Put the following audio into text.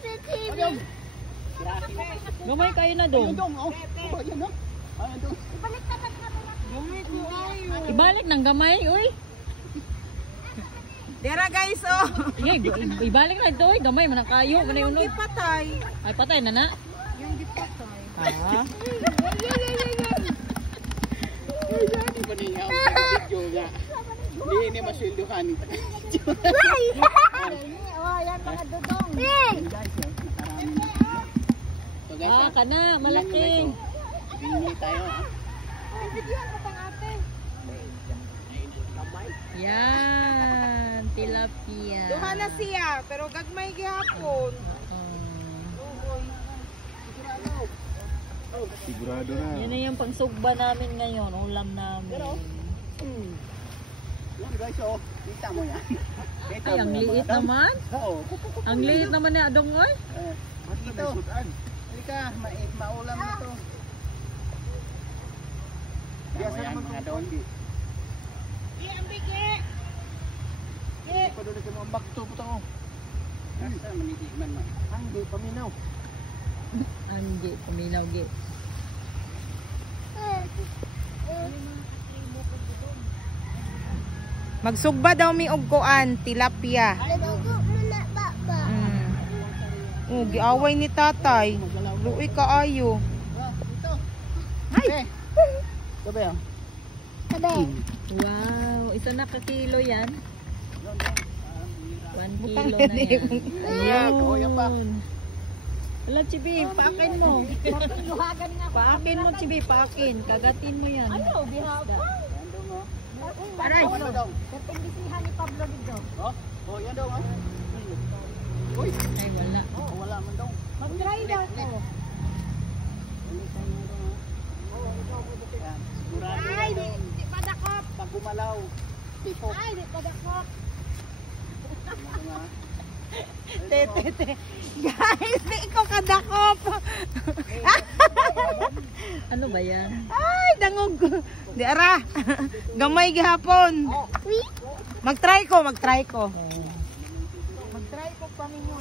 Ayun. Gamay kayo na dong. Ayun dong, oh. Ayun no. Ayun dong. Ibalik ng gamay, uy. Dera guys, oh. Ibalik na ito, uy. Gamay man kayo, man Yung uno. gipatay. Ay patay na na. Yung gipatay. Ah. Ay, dati pa niya ang video nga. Hindi ni masilduhan. Yan mga dudong. Guys, oh, nakarami na. So guys, Ah, kana, malaki. Bini tayo. Bigyan mo pang ate. Yan, tilapia. Duha na siya, pero gagmay gihapon. Sigurado na. Yan na yung pangsugba namin ngayon, ulam namin. Yan guys, oh. Kita mo yan. Kita Ay, mo ang yan, liit mga naman. Oo. Ang liit naman ni Adong, oy. Ito. Halika, maulam na to. Biasa naman mga doon. Ang bigi. Pa doon sa mga bakto po tao. Nasa manitiman man. Hindi paminaw. Anji, paminaw, gi. Magsugba daw mi og kuan, tilapia. Oh, giaway ni tatay. Luoy kaayo. Ito. Ay. Sabi ah. Wow, ito na kakilo yan. 1 Butang kilo na yan. Ayan, kuya pa. Wala, Chibi, paakin mo. Paakin mo, Chibi, paakin. Kagatin mo yan. Ano, Aray. Ano daw? Perpendisihan ni Pablo dito. Oh, oh, yan daw ah. Uy. Ay, wala. Oh, wala man daw. Mag-try daw ko. Ay, di padakop. Pag gumalaw, tipok. Ay, di padakop. Tete. Guys, di ko kadakop. Ano ba yan? Ay, dangog. Di ara. Gamay gihapon. Mag-try ko. Mag-try ko pa ninyo.